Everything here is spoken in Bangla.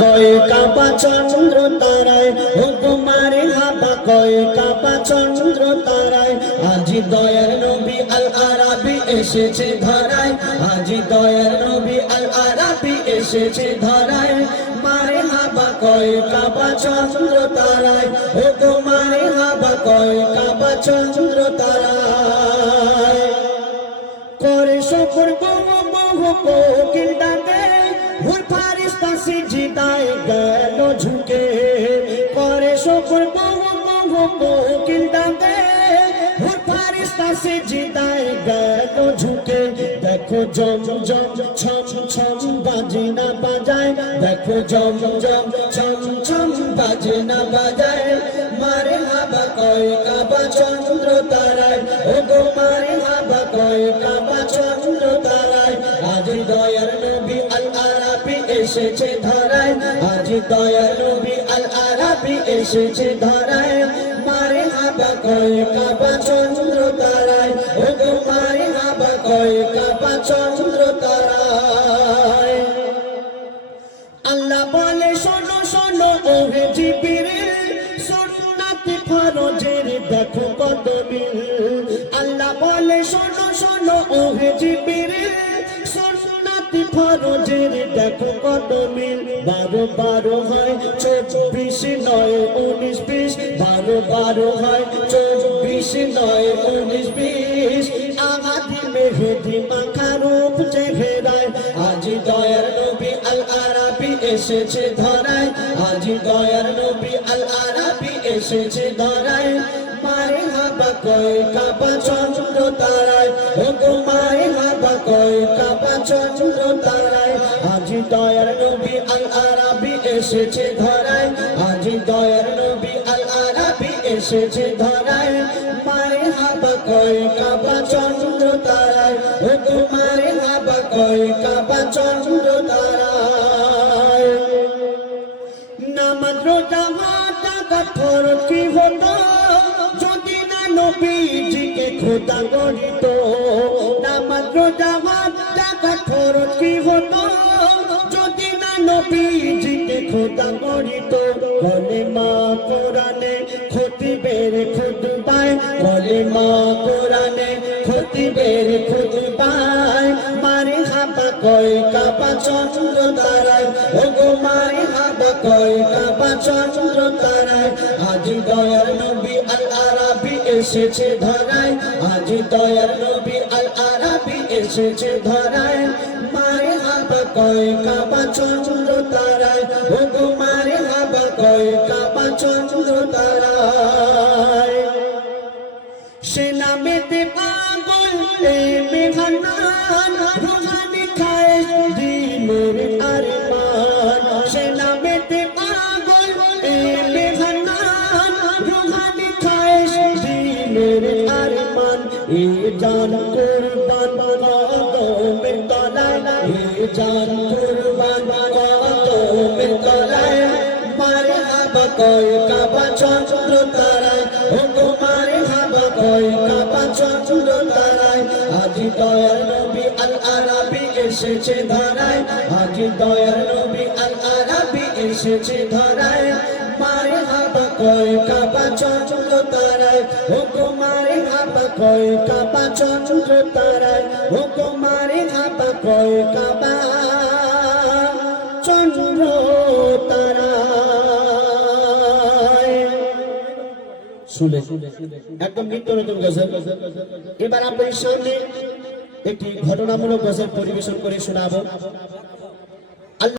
কয় কাবা চন্দ্র তারায়, ও তোমারে হাবা কয় কাবা চন্দ্র তারায়। আজি দয়ার নবী আল আরাবি এসেছে ধরায়, আজি দয়ার নবী আল আরাবি এসেছে ধরায়। মারে হাবা কয় কাবা চন্দ্র তারায়, ও তোমারে হাবা কয় কাবা চন্দ্র তারায়। করে শকর বহু বহু কোকিল ডাকে, হুর ফারিস্তা সিজদায় গেল ঝুঁকে। করে শকর বহু বহু কোকিল ডাকে, হুর ফারিস্তা সিজদায় গেল ঝুঁকে। দেখো জম জম ছম ছম বাজে না বাজায়, দেখো জম জম ছম ছম বাজে না বাজায়। মারে হাবা কয় কাবা চন্দ্র তারায়, ও গো মারে হাবা কয় কাবা চন্দ্র তারায়। আজি দয়ার নবী আল আরাবি এসেছে ধরায়, আজি দয়ার নবী আল আরাবি এসেছে ধরায়। মারে হাবা কয় কাবা চন্দ্র তারায়, ও গো মারে হাবা কয় কাবা চন্দ্র তারায়। আল্লাহ বলে শোনো শোনো ওহে জিবরিল, সুন্নাতে ফরজের দেখো কত মিল। আল্লাহ বলে শোনো শোনো ওহে জিবরিল, সুন্নাতে ফরজের দেখো কত মিল। 12 12 হয় 24 নয় 19 20, 12 12 হয় 24 নয় 19 20। আগাতি মেহেদি মাখা রূপ চেহারায়, আজি দয়ার নবী আল আরাবি এসেছে ধরায়, আজি দয়ার নবী আল আরাবি এসেছে ধরায়। মারে হাবা কয় কাবা চন্দ্র তারায়, ও গো মারে হাবা কয় কাবা চন্দ্র তারায়। আজি দয়ার নবী আল আরাবি এসেছে ধরায়, আজি দয়ার নবী আল আরাবি এসেছে ধরায়। মারে হাবা কয় কাবা চন্দ্র তারায়, ও গো মারে হাবা কয় কাবা চন্দ্র তারায়। নামাজ রোজা জাকাত ফরজ কি হতো, যদি না নবীজিকে খোদা গড়িত। নামাজ রোজা জাকাত ফরজ কি হতো, যদি না নবীজিকে খোদা গড়িত। কলেমা কোরআনে খতিবের খুতবায়, কলেমা কোরআনে খতিবের খুতবায়। মারে হাবা কয় কাবা চন্দ্র তারায়, ও গো মারে হাবা কয় কাবা চন্দ্র তারায়। আজি দয়ার নবী আল আরাবি এসেছে ধরায়, আজি দয়ার নবী আল আরাবি এসেছে ধরায়। মারে হাবা কয় কাবা চন্দ্র তারায়, ও গো মারে হাবা কয় কাবা চন্দ্র তারায়। সে নামেতে পাগল এই মেঘানান, রুহানি খায় দিলের আরমান। সে নামেতে পাগল এই মেঘানান, রুহানি খায় দিলের আরমান। এ জান কুরবান কদমের তলায়, এ জান কুরবান কদমের তলায়। মারে হাবা কয় কাবা চন্দ্র তারায়, ও গো মারে হাবা কয় কাবা চন্দ্র তারায়। আজি দয়ার নবী আল আরাবি এসেছে ধরায়, আজি দয়ার নবী আল আরাবি এসেছে ধরায়। মারে হাবা কয় কাবা চন্দ্র তারায়, ও গো মারে হাবা কয় কাবা চন্দ্র তারায়। ও গো মারে হাবা কয় কাবা চন্দ্র তারায়। শুনে একদম নিত্য নতুন গজল। এবার আপনাদের সামনে একটি ঘটনামূলক গজল পরিবেশন করে শোনাবো।